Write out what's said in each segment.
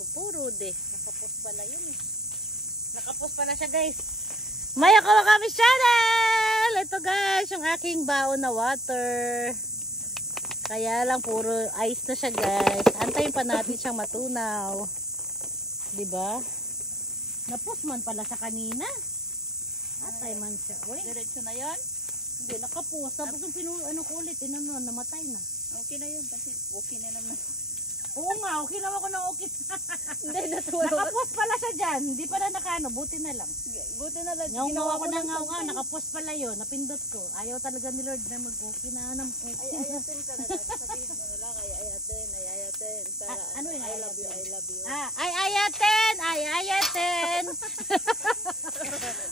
ko, puro de. Nakapos pala yun eh. Nakapos pala siya guys. Maya Kawakami Channel! Ito guys, yung aking baon na water. Kaya lang puro ice na siya guys. Antayin pa natin siyang matunaw. Diba? Napos man pala siya kanina. Atay man siya. Uy. Diretso na yan? Hindi, nakapos. Tapos yung kulit, namatay na. Okay na yun kasi okay na naman. Oo nga, okay naman ko ng okay. Hindi, natuwa. Nakapos pala siya dyan. Hindi pala nakano, buti na lang. Buti na lang. Ngaw ako na ngaw nga, nakapos pala yun. Napindot ko. Ayaw talaga ni Lord na mag-okay na ng okay. Ay, ayatin ka na lang. Sabihin mo na lang, ay ayatin. Para, ano yung I love you, I love you. Ay ayatin.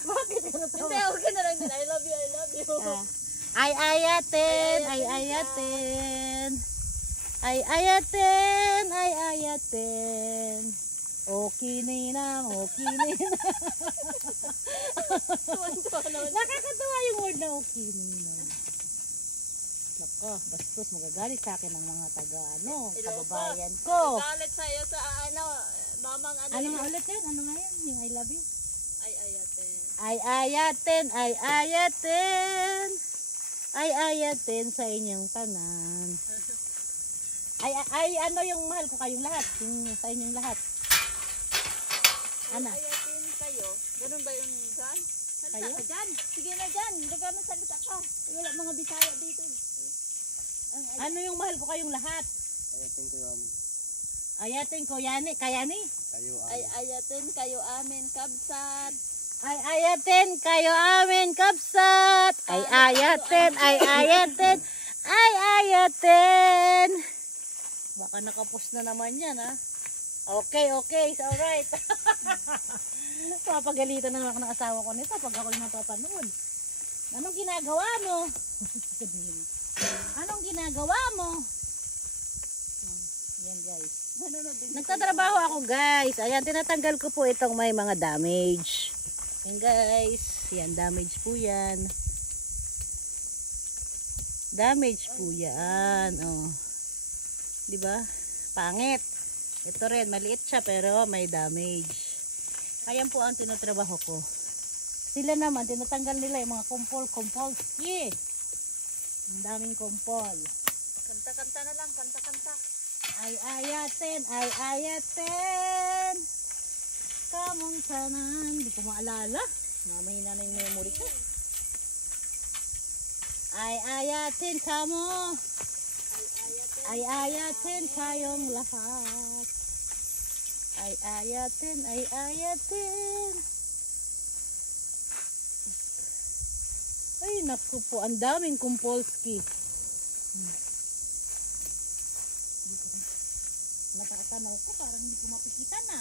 Bakit ka natawa? Hindi, okay na lang din. I love you, I love you. Ay ayatin. Ay ayatin. Okay na. Nakakatawa yung word na okay na. Nako, bastos magagalit sa akin ng mga kababayan ko. Galit sa'yo sa mamang Ano nga ulit yun? Ano nga yan? Yung I love you? Ay ayatin. Ay ayatin sa inyong tanan. Ay ano yung mahal ko kayong lahat? Yung sa inyong lahat. Ano? Ayatin kayo. Ganun ba yung dyan? Salita Kayo? ka dyan. Sige na dyan. Ganun salita ka. Wala mga Bisaya dito. Ano yung mahal ko kayong lahat? Ayatin ko yun. Ayatin ko yani, kayani. Kayo Ay ayatin kayo amin kabsat. Ay ayatin kayo amin kapsat. Ay ayatin. Baka nakapos na naman yan ha. Okay, it's alright. Papagalitan na naman ako ng asawa ko nito pag ako yung napapanood. Anong ginagawa mo? Anong ginagawa mo? Yan guys. Nagtatrabaho ako guys. Ayan, tinatanggal ko po itong may mga damage. Yan guys. Yan, damage po yan. Damage po yan. Oh. Diba? Pangit. Ito rin, maliit siya pero may damage. Ayan po ang tinatrabaho ko. Sila naman, tinatanggal nila yung mga kumpol. Yeah. Ang daming kumpol. Kanta na lang, kanta. Ay ayatin. Kamong tanan. Hindi ko maalala. Mamahina na yung memory ko. Ay ayatin kamo. Ay ayatin kayong lahat. Ay ayatin. Ay naku po, ang daming kumpolski. Natatanaw ko, parang hindi ko mapikita na.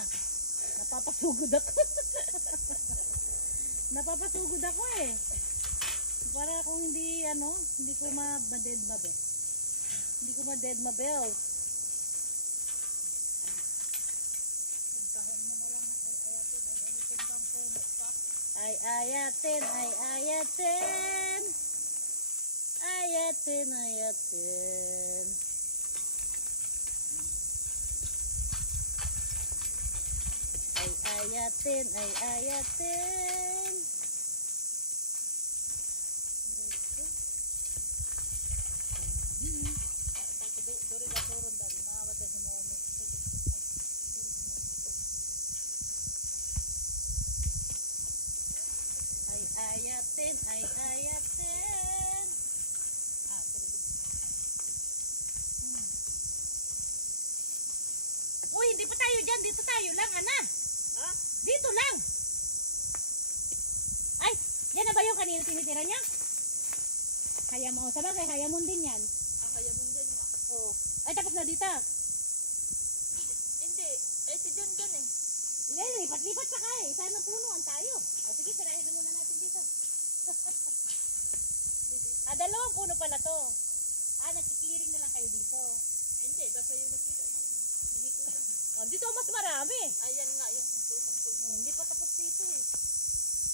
Napapasugod ako eh. Para kung hindi ko ma-dead mabe. Hindi ko ma-dead mabel. Puntahan mo na lang ay ayatin kang puno pa. Ay ayatin. Ay ayatin. Ay ayatin. Uy, hindi pa tayo dyan. Dito tayo lang, ana. Ha? Dito lang. Ay, yan na ba yung kanina tinitira niya? Kaya mo. Sabagay, kaya mo din yan. Kaya mong din nga. Oh. Ay, tapos na dito. Hindi. Si John eh. Lipat-lipat pa ka eh. Sana punuan tayo. O sige, sirahin na muna natin dito. Dalawang puno pala to. Nagki-clearing na lang kayo dito. Hindi, basta yung nakita namin. Dito mas marami. Ayan nga yung kumpul-kumpul mo. Hindi pa tapos dito eh.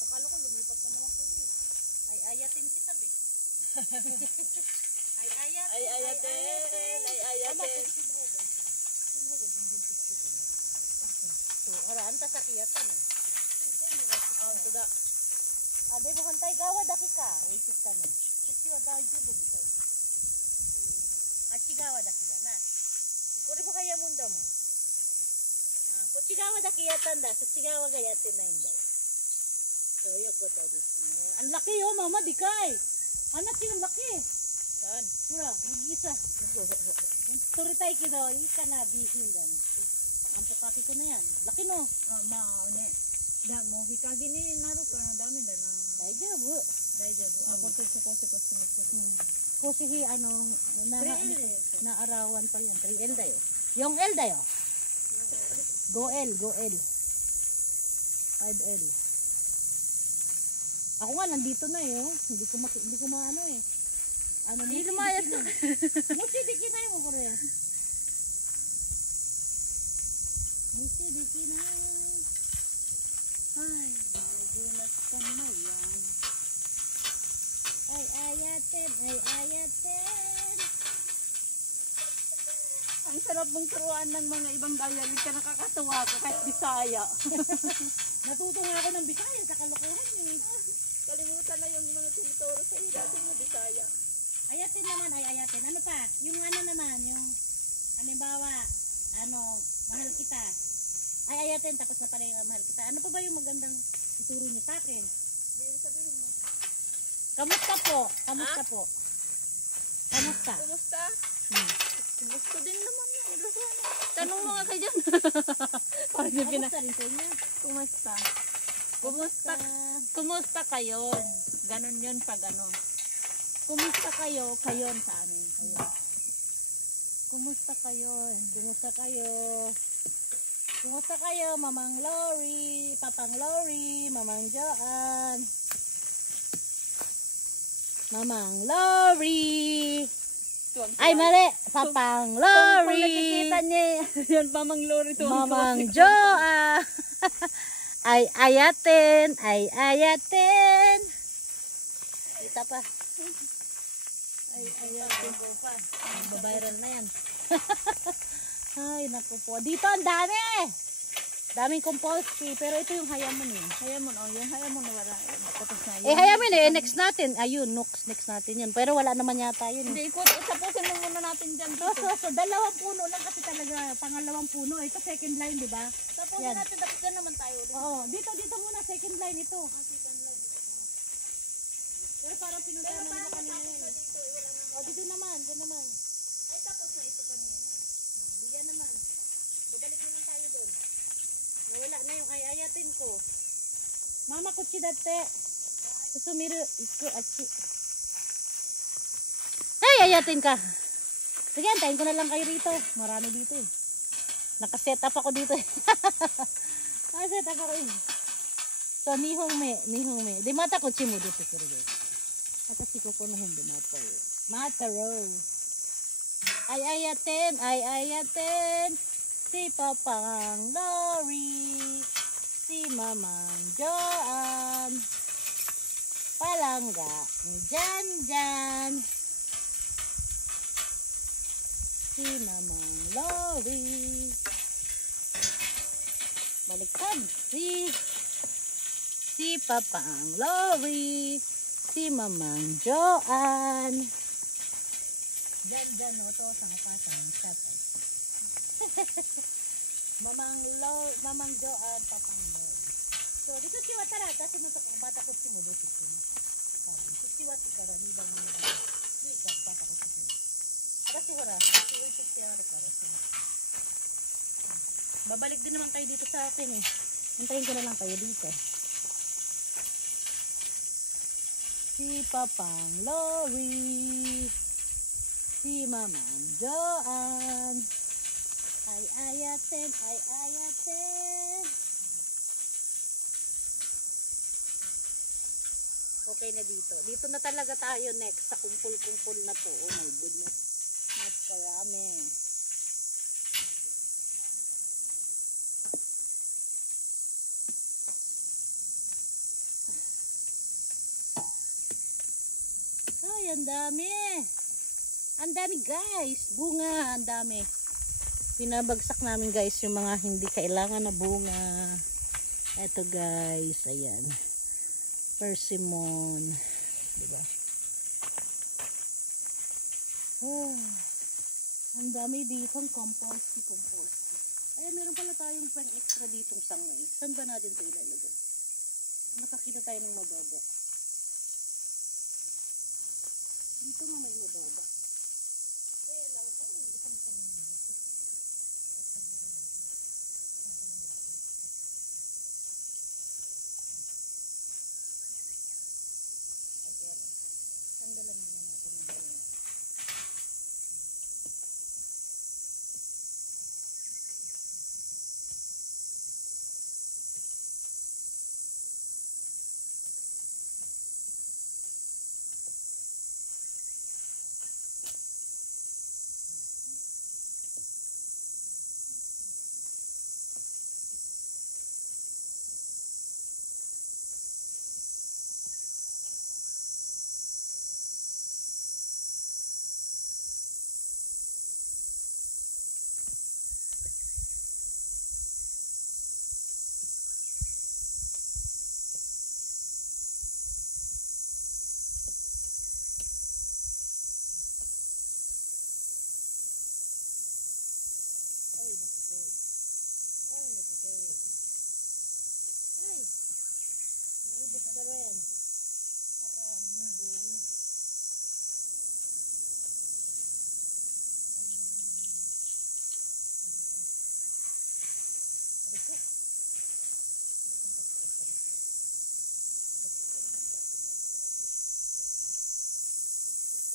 Akala ko lumipat na naman kayo eh. Ay ayatin kita be. Ay ayatin. Ay ayatin. Sinho So, araan ta sakiyatan eh. Ito da. Ade mo kantay gawa daki ka. Uisit ka no. Kuchi wa dai jibu gitu. Achi gawa daki da na. Kore mo kaya munda mo. Kuchi gawa daki yatan da. Kuchi gawa ga yatin na inday. So, yoko ta desu ne. Ang laki oh, mama dikay. Anak yung laki. Saan? Mura, mag-isa. Turitay kido, ika na bihin dan. Pang-ampukaki ko na yan. Laki no. Maone. Da mo hikagi ni naru kana dami da na. Daijabu. Ako to ko mo. Kusihi ano na arawan pa yan. 3L dayo. Yung L dayo. Go L. 5L. Ako nga nandito na eh. Hindi ko maano eh. Ano ni lumayas na. Musi di kinay mo kore. Musi di kinay. Ay, nagulat ka na yan. Ay ayatin. Ang sarap mong turuan ng mga ibang dialect ka, nakakatuwa ka kahit Bisaya. Natuto nga ako ng Bisaya sa kalokohan niyo eh. Kalimutan na yung mga tinuturo sa iyo dati na Bisaya. Ayatin naman, ayatin. Ano pa? Yung ano naman, yung halimbawa, mahal kita. Ayatin, tapos na pala yung mahal kita. Ano pa ba yung magandang ituro niyo sa akin? Hindi sabihin mo. Kamusta po? Kamusta? Kumusta? Kumusta din naman yan. Tanong mo nga kayo dyan. Kamusta rin sa inyo? Kumusta kayo? Ganon yun pag ano. Kumusta kayo? Kayon sa amin. Kayon. Kumusta kayo? Kumusta kayo, Mamang Lori, Papang Lori, Mamang Joan. Mamang Lori. Ay, mali. Papang Lori. Kung nakikita niya, yan Mamang Lori. Mamang Joan. Ay, ayatin. Kita pa. Ay, ayatin. Babayral na yan. Ay, naku po. Dito ang dami. Daming compulsory. Pero ito yung hayamon eh. Hayamon na wala. Tapos na yun. Hayamon eh. Next natin. Ayun, next natin yan. Pero wala naman yata yun. Hindi, tapusin mo muna natin dyan. So, dalawang puno lang kasi talaga. Pangalawang puno. Ito second line, di ba? Tapusin natin, tapos dyan naman tayo. Oo, dito muna. Second line ito. Second line. Pero parang pinuntahan naman kanina yan. Dito naman. Dyan naman. Ay, tapos na ito kanina. Diyan naman. Babalik na lang tayo doon. Nawala na yung ayatin ko. Mama kutsi dati. Sumiru iko achi. Hey, ayatin ka. Sige, antayin ko na lang kayo rito. Marami dito eh. Naka-set up ako dito eh. Naka-set up ako eh. So, nihong me. Di mata kutsi mo dito. Atasi ko ko na hindi mata eh. Mataro. Ay ayatin. Si Papang Lori, si Mamang Joan, Palangga ni Jan, si Mamang Lori, baliktad, si Papang Lori, si Mamang Joan. Jan, o to, sa kapasan, tatay. Mamang Joan, Papang Lori. So, dito si Watara, kasi nito kung bata ko si Mudo, si Watara, hibang mo. Dito, bata ko si Mudo. Kasi wala, si Watara. Babalik din naman kayo dito sa akin eh. Hintayin ko na lang kayo dito. Si Papang Lori, si Mamang Joan. Ay ayatin. Okay na dito. Dito na talaga tayo next sa kumpul-kumpul na to. Oh my goodness. Mas karami. Ay, ang dami. Ang dami guys. Bunga, ang dami. Pinabagsak namin guys yung mga hindi kailangan na bunga. Eto guys, ayan. Persimmon. Diba? Oh, ang dami dito ang compost. Ayan, meron pala tayong pang extra ditong sangay. Saan ba natin ito ilalagay? Nakakita tayo ng mababa. Dito nga may mababa. Kaya lang, parang isang sangay dito. Tanggalan muna natin yung bunga.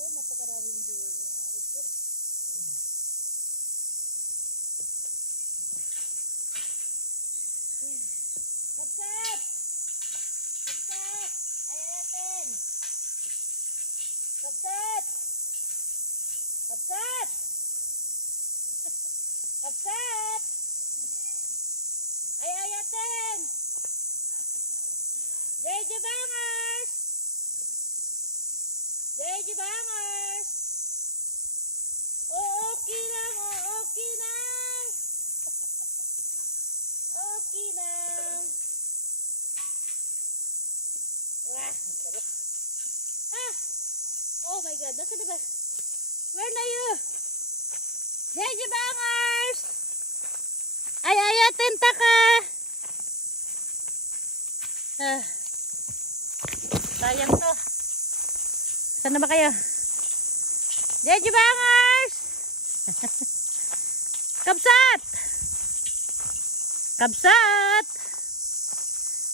Napakaraming bunga. Kapsat! Kapsat! Ayatin! Kapsat! Kapsat! Kapsat! Ayatin! JJ Bangers! JJ Bangers! Okay lang, okay lang! Okay lang! Wah, ang sarap. Ah! Oh my God, nasa diba? Where na you? JJ Bangers! Ay, atenta ka! Ah. Sayang to. Saan na ba kayo? JJ Bangers! Kapsat! Kapsat!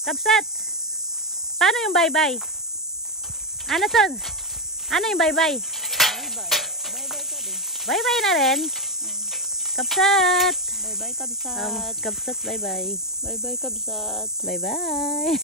Kapsat! Paano yung bye-bye? Ano son? Ano yung bye-bye? Bye-bye. Bye-bye ka din. Bye-bye na rin? Kapsat! Bye-bye, kabsat. Kapsat, bye-bye. Bye-bye, kabsat. Bye-bye.